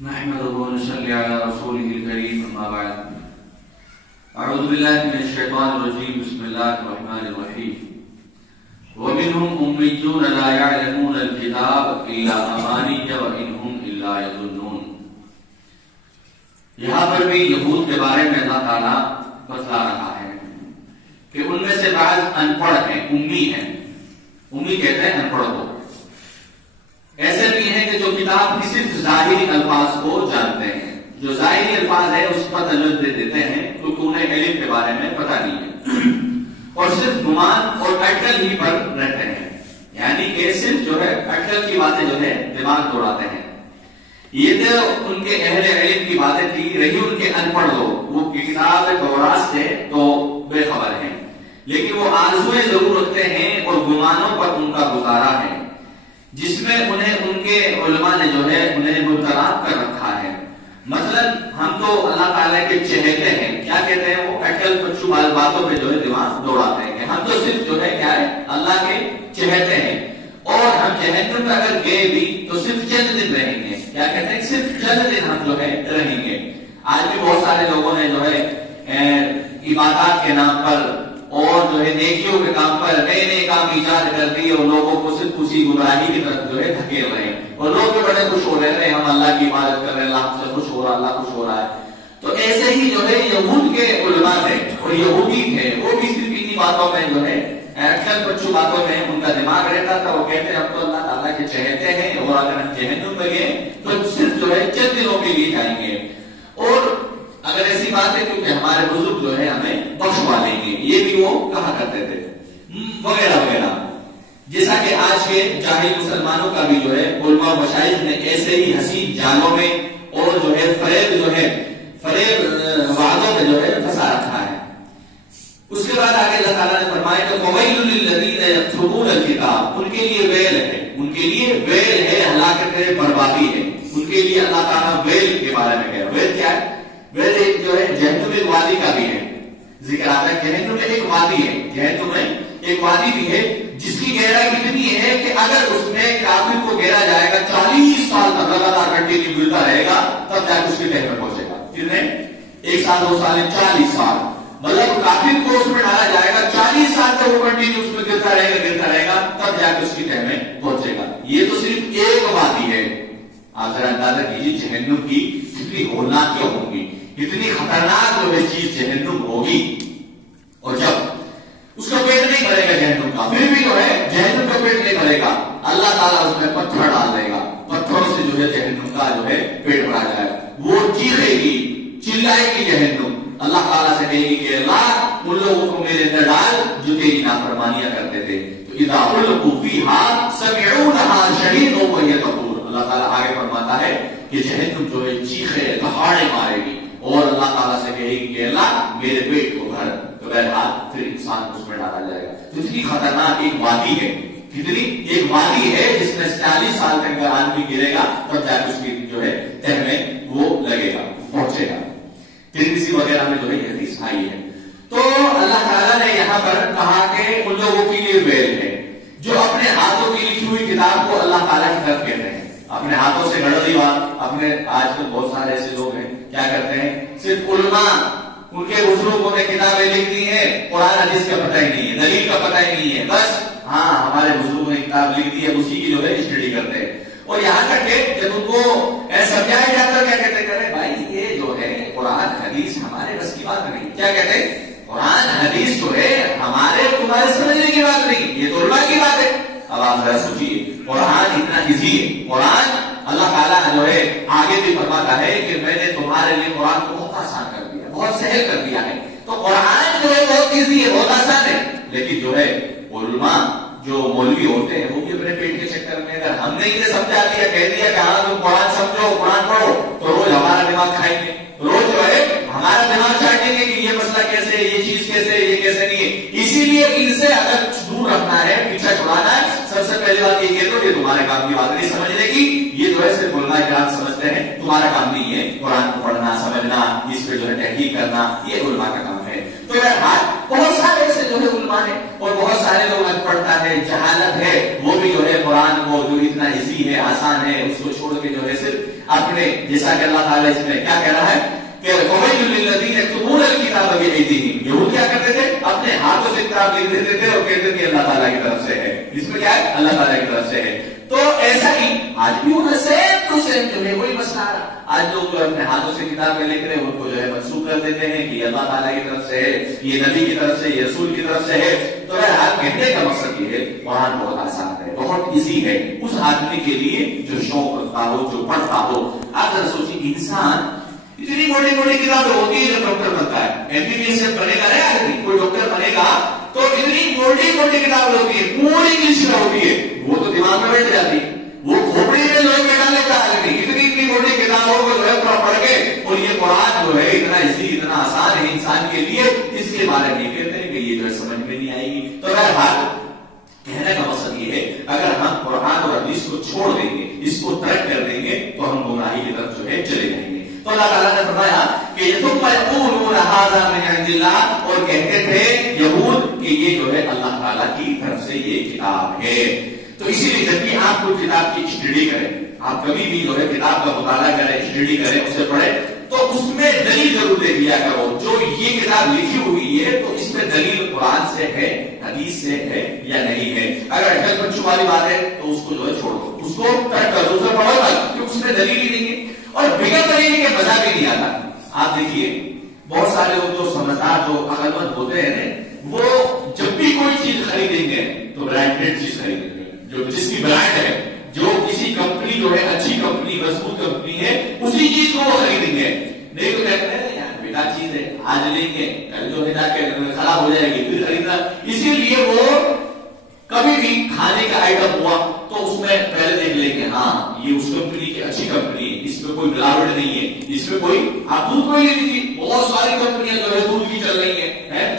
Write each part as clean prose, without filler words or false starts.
نحمده ونصلي على رسوله الكريم أما بعد أعوذ بالله من الشيطان الرجيم بسم الله الرحمن الرحيم ومنهم أميون لا يعلمون الكتاب إلا أماني وإنهم إلا يظنون. یہاں پر بھی یہود کے بارے میں اللہ تعالیٰ بتلا رہا ہے کہ ان میں سے بعض ان پڑھ ہیں، امی ہیں. امی کہتے ہیں ان پڑھ کو. ایسے بھی ہیں کہ جو کتاب کی صرف ظاہری الفاظ کو جانتے ہیں، جو ظاہری الفاظ ہے اس پر توجہ دے دیتے ہیں کیونکہ انہیں علم کے بارے میں پتہ نہیں ہے اور صرف گمان اور اٹکل ہی پر رہتے ہیں. یعنی کہ صرف جو ہے اٹکل کی باتیں جو ہے دماغ دوڑاتے ہیں. یہ تو ان کے اہل علم کی باتیں تھی، رہی ان کے ان پڑھ لوگ وہ کتاب تورات سے تو بے خبر ہیں، لیکن وہ آرزویں ضرور رکھتے ہیں اور گمانوں پر ان کا گزارا ہے جس میں انہیں ان کے علماء نے جو ہے انہیں مبتلا کر رکھا ہے. مثلا ہم تو اللہ تعالیٰ کے چہتے ہیں، کیا کہتے ہیں وہ اٹکل پچو باتوں پہ جو ہے دماغ دوڑاتے ہیں. ہم تو صرف جو ہے کیا ہے اللہ کے چہتے ہیں اور ہم جہنم میں اگر گئے بھی تو صرف چند دن رہیں گے. کیا کہتے ہیں صرف چند دن ہم جو ہے رہیں گے. آج بھی بہت سارے لوگوں نے جو ہے عبادات کے نام پر اور جو ہے نیکیوں کے کام پر نئے نئے کام ایجاد کر دی اور لوگوں کو صرف اسی گمراہی کی طرف جو ہے دھکیل رہے ہیں اور لوگ بھی بڑے خوش ہو رہے ہیں ہم اللہ کی عبادت کر رہے ہیں، اللہ ہم سے خوش ہو رہا، اللہ خوش ہو رہا ہے. تو ایسے ہی جو ہے یہود کے علماء تھے اور یہودی تھے، وہ بھی صرف انہی باتوں میں جو ہے اٹکل پچو باتوں میں ان کا دماغ رہتا تھا. وہ کہتے ہیں ہم تو اللہ تعالیٰ کے چہتے ہیں اور اگر ہم جہنم میں گئے تو صرف جو ہے چند دنوں کے لیے جائیں گے اور اگر ایسی بات ہے کیونکہ ہمارے بزرگ جو ہے ہمیں بخشوا دیں گے، یہ بھی وہ کہا کرتے تھے وغیرہ وغیرہ. جیسا کہ آج کے جاہل مسلمانوں کا بھی جو ہے علماء و مشائخ نے ایسے ہی حسین جالوں میں اور جو ہے فریب وعدوں میں جو ہے پھنسا رکھا ہے. اس کے بعد آگے اللہ تعالیٰ نے فرمایا کہ فویل للذین یکتبون الکتاب، ان کے لیے ویل ہے، ان کے لیے ویل ہے، ہلاکت ہے، بربادی ہے. ان کے لیے اللہ تعالیٰ ویل کے بارے میں کہہ رہا ہے. ویل کیا ہے؟ ویل ایک جو ہے جہنم ایک وادی کا بھی ہے، ذکر آتا ہے جہنم میں ایک وادی ہے، جہنم میں ایک وادی بھی ہے جس کی گہرائی اتنی ہے کہ اگر اس میں کافر کو گھیرا جائے گا 40 سال تک لگاتار کنٹینیو گرتا رہے گا تب جا کے اس کے تہہ میں پہنچے گا. کتنے؟ 1 سال 2 سال 40 سال، مطلب کافر کو اس میں ڈالا جائے گا 40 سال تک وہ کنٹینیو اس میں گرتا رہے گا تب جا کے اس کی تہہ میں پہنچے گا. یہ تو صرف ایک وادی ہے. آپ ذرا اندازہ کیجیے جہنم کی کتنی ہولناک کیوں ہوگی، کتنی خطرناک جو ہے چیز جہنم ہوگی. اور جب اس کا پیٹ نہیں بھرے گا جہنم کا، پھر بھی جو ہے جہنم کا پیٹ نہیں بھرے گا، اللہ تعالیٰ اس میں پتھر ڈال دے گا، پتھروں سے جو ہے جہنم کا جو ہے پیٹ بھرا جائے گا. وہ چیخے گی، چلائے گی جہنم، اللہ تعالیٰ سے کہے گی کہ اللہ ان لوگوں کو میرے اندر ڈال جو تیری نافرمانیاں کرتے تھے. تو اذا القوا فیہا سمعونہا شہیدا وہی تقول، اللہ تعالیٰ آگے فرماتا ہے کہ جہنم جو ہے چیخے دہاڑے مارے گی اور اللہ تعالیٰ سے کہے گی کہ اللہ میرے پیٹ کو بھر. تو بہرحال پھر انسان کو اس میں ڈالا جائے گا. تو اتنی خطرناک ایک وادی ہے، کتنی ایک وادی ہے جس میں 40 سال تک اگر آدمی گرے گا تب جا کے اس کی جو ہے تہہ میں وہ لگے گا، پہنچے گا. ترمذی وغیرہ میں جو ہے یہ حدیث آئی ہے. تو اللہ تعالیٰ نے یہاں پر کہا کہ ان لوگوں کے لیے ویل ہے جو اپنے ہاتھوں کی لکھی ہوئی کتاب کو اللہ تعالیٰ کی طرف کہتے ہیں، اپنے ہاتھوں سے گھڑ دی بات. اپنے آج کل بہت سارے ایسے لوگ ہیں کیا کرتے ہیں، صرف علماء ان کے بزرگوں نے کتابیں لکھ دی ہیں، قرآن حدیث کا پتہ ہی نہیں ہے، دلیل کا پتہ ہی نہیں ہے، بس ہاں ہمارے بزرگوں نے کتاب لکھ دی ہے اسی کی جو ہے اسٹڈی کرتے ہیں. اور یہاں تک کہ جب ان کو سمجھایا جاتا ہے کیا کہتے ہیں، بھائی یہ جو ہے قرآن حدیث ہمارے بس کی بات نہیں. کیا کہتے ہیں؟ قرآن حدیث جو ہے ہمارے تمہارے سمجھنے کی بات نہیں، یہ تو علماء کی بات ہے. اب آپ ذرا سوچیے قرآن اتنا ایزی ہے. قرآن اللہ تعالیٰ جو ہے آگے بھی فرماتا ہے کہ میں نے تمہارے لیے قرآن کو بہت آسان کر دیا، بہت سہل کر دیا ہے. تو قرآن جو ہے بہت ایزی ہے، بہت آسان ہے. لیکن جو ہے علماء جو مولوی ہوتے ہیں وہ بھی اپنے پیٹ کے چکر میں اگر ہم نے انہیں سمجھا دیا، کہہ دیا کہ ہاں تم قرآن سمجھو، قرآن پڑھو، تو روز ہمارا دماغ کھائیں گے، روز جو ہے ہمارا دماغ چاٹیں گے کہ یہ مسئلہ کیسے ہے، یہ چیز کیسے ہے، یہ کیسے نہیں ہے. اسی لیے ان سے اگر دور رکھنا ہے، پیچھا چھڑانا ہے، سب سے پہلی بات یہ کہہ دو کہ تمہارے کام کی بات نہیں سمجھنے کی، یہ جو ہے صرف علماء کرام سمجھتے ہیں، تمہارا کام نہیں ہے. قرآن کو پڑھنا، سمجھنا، اس پہ جو ہے تحقیق کرنا، یہ علماء کا کام ہے. تو بہت سارے ایسے جو ہے علماء ہیں اور بہت سارے لوگ ان پڑھتا ہے، جہالت ہے، وہ بھی جو ہے قرآن کو جو اتنا ایزی ہے، آسان ہے، اس کو چھوڑ کے جو ہے صرف अपने, जैसा कि अल्लाह ताला इसमें क्या कह रहा है कि फ़वैलुल लिल्लज़ीना यक्तुमूनल किताब बिअयदीहिम, यहूद क्या करते थे, अपने हाथों से किताब लिख देते थे और कहते थे अल्लाह ताला की तरफ से है। इसमें क्या है, अल्लाह ताला की तरफ से है। तो ऐसा ही आज भी होगा, सेम टू सेम जो है वही मसला आ रहा। आज लोग जो अपने हाथों से किताबें लिख रहे हैं उनको जो है मंसूब कर देते हैं कि अल्लाह ताला की तरफ से है, ये नबी की तरफ से, ये रसूल की तरफ से है। तो यार कहने का मकसद ये है, कुरान बहुत आसान है, बहुत इजी है उस आदमी के लिए जो शौक रखता हो, जो पढ़ता हो। आप जरा सोचिए, इंसान इतनी मोटी मोटी किताबें होती है जब डॉक्टर बनता है, एमबीबीएस बनेगा ना आदमी, कोई डॉक्टर बनेगा तो इतनी मोटी मोटी किताबें होती है, पूरी इंग्लिश में होती है, वो तो दिमाग में बैठ जाती है, वो खोपड़ी में जो है बैठा लेता है आदमी। इतनी मोटी किताबों को जो है पूरा पढ़ के, और ये कुरान जो है इतना इजी, इतना आसान है इंसान के लिए, इसके बारे में कहते हैं कि ये जो है समझ में नहीं आएगी। तो बहरहाल कहने का मकसद ये है, अगर हम कुरान और हदीस को छोड़ देंगे, इसको तर्क कर देंगे, तो हम गुमराही की तरफ जो है चले जाएंगे। तो अल्लाह ताला ने फरमाया कि और कहते थे यहूद कि ये जो है अल्लाह ताला की तरफ से ये किताब है। तो इसीलिए जब भी आप कोई किताब की स्टडी करें, आप कभी भी जो है किताब का मुताला करें, स्टडी करें, उसे पढ़ें, तो उसमें दलील जरूर देख लिया करो। जो ये किताब लिखी हुई है तो इसमें दलील कुरान से है, हदीस से है या नहीं है। अगर अटकल बच्चों वाली बात है तो उसको जो है छोड़ दो, उसको तर्क कर दो, उसे पढ़ो मत, क्योंकि उसमें दलील ही नहीं है और बिना दलील के मजा भी नहीं आता। आप देखिए, बहुत सारे लोग जो समझदार, जो अकलमंद होते हैं, वो जब भी कोई चीज खरीदेंगे तो ब्रांडेड चीज खरीदेंगे, जो जिसकी ब्रांड है, जो किसी कंपनी जो है अच्छी कंपनी, मजबूत कंपनी है, उसी चीज को वो खरीदेंगे। नहीं तो कहते हैं यार बेटा चीज है, आज लेंगे, कल जो है जाके खराब हो जाएगी, फिर खरीदना। इसीलिए वो कभी भी खाने का आइटम हुआ तो उसमें पहले देख लेंगे, हाँ ये उस कंपनी की अच्छी कंपनी है, इसमें कोई मिलावट नहीं है, इसमें कोई, आप दूध को ले लीजिए, बहुत सारी कंपनियां जो है दूध की चल रही है,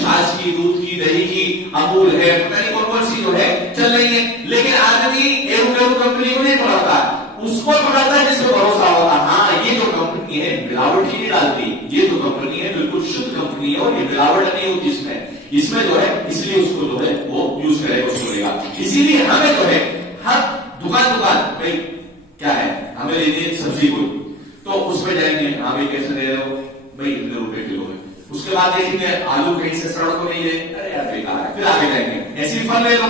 छाछ की, दूध की, दही की, अमूल है, पता नहीं कौन कौन सी जो है चल रही है। लेकिन आदमी एक कंपनी को नहीं पढ़ाता, उसको पढ़ाता है जिसको भरोसा होता, हाँ ये जो कंपनी है मिलावट ही नहीं डालती, ये जो कंपनी है बिल्कुल शुद्ध कंपनी है और ये मिलावट नहीं होती इसमें जो है, इसलिए उसको जो है वो यूज करेगा, उसको लेगा। इसीलिए हमें जो है हर दुकान भाई क्या है, हमें लेनी है सब्जी कोई, तो उसमें जाएंगे, हाँ भाई कैसे दे रहे हो, भाई इतने रुपए किलो है। उसके बाद देखेंगे आलू कहीं से सड़क को नहीं है, अरे यार बेकार है, फिर आगे जाएंगे, ऐसी फल ले लो,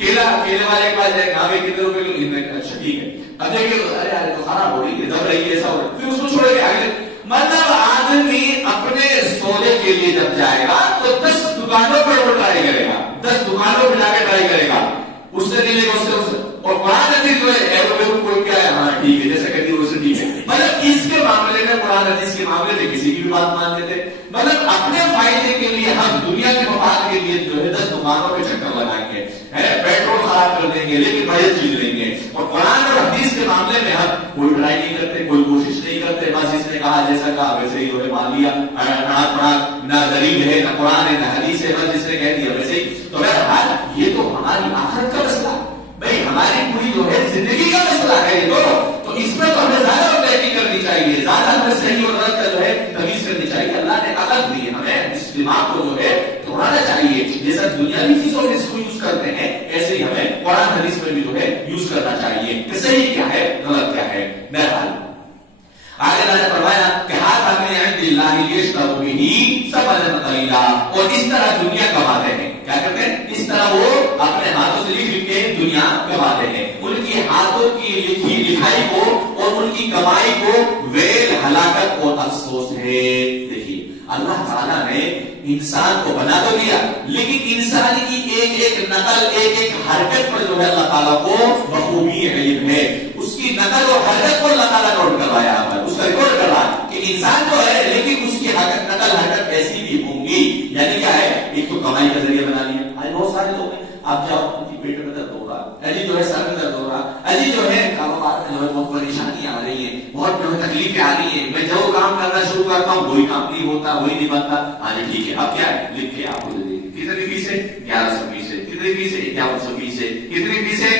केला, केले वाले के पास जाएंगे, हाँ भाई कितने रुपए किलो, अच्छा ठीक है। अब देखिए अरे यार तो खराब हो रही है, दब रही है, ऐसा हो रहा है, फिर उसको छोड़ेंगे आगे। मतलब आदमी अपने सौदे के लिए जब जाएगा तो 10 दुकानों पर वो ट्राई करेगा, 10 दुकानों पर जाकर ट्राई करेगा, उससे नहीं लेगा, उससे और कुरान हदीस जो है कोई क्या है, हाँ ठीक है, जैसा कहती है वैसे ठीक है। मतलब इसके मामले में, कुरान हदीस के मामले में किसी की भी बात मान लेते। मतलब अपने फायदे के लिए हम दुनिया के मफाद के लिए जो है 10 दुकानों पे चक्कर लगाएंगे, पेट्रोल खराब कर देंगे, लेकिन बढ़िया चीज लेंगे। और कुरान और हदीस के मामले में हम कोई ट्राई नहीं करते, कोई कोशिश नहीं करते, बस इसने कहा जैसा कहा वैसे ही जो है मान लिया, ना दलील है, ना कुरान है, ना हदीस है, बस जिसने कह दिया वैसे ही। तो बहरहाल ये तो हमारी आखिरत का मसला, भाई हमारी पूरी जो है जिंदगी का मसला है ये तो इसमें तो हमें ज्यादा तहकीक करनी चाहिए, ज्यादा हमें सही और गलत का जो है तमीज करनी चाहिए। अल्लाह ने अकल दी है, हमें इस दिमाग को जो है दौड़ाना चाहिए। जैसा दुनियावी चीजों में इसको यूज करते हैं, ऐसे ही हमें कुरान हदीस में भी जो है यूज करना चाहिए कि सही क्या है, गलत क्या है। बहरहाल आगे अल्लाह ने फरमाया कि हाथ अपने और इस तरह दुनिया कमाते हैं। क्या करते हैं? इस तरह वो अपने हाथों से लिख के दुनिया कमाते हैं। उनकी हाथों की लिखी लिखाई को और उनकी कमाई को वेल, हलाकत और अफसोस है। देखिए अल्लाह ताला ने इंसान को बना तो दिया, लेकिन इंसान की एक एक नकल, एक एक हरकत पर जो है अल्लाह ताला को बखूबी इल्म है। उसकी नकल और हरकत को अल्लाह ताला नोट करवाया है, उसका रिकॉर्ड कर रहा है कि इंसान तो है लेकिन उसकी हरकत, नकल, हरकत ऐसी भी होंगी। यानी क्या है, एक तो कमाई का जरिया बना लिया। आज बहुत सारे लोग हैं, आप जाओ उनकी पेट में दर्द हो रहा, अजी जो है सर में दर्द हो रहा, अजी जो है कारोबार में जो है बहुत परेशानियां आ रही है, बहुत जो है तकलीफें आ रही है, मैं जो काम करना शुरू करता हूँ वही काम नहीं होता, वही नहीं बनता। हाँ जी ठीक है, अब क्या है, लिख के आपको दे देंगे। कितनी फीस है? 1120 है। कितनी फीस है? 5120 है। कितनी फीस है?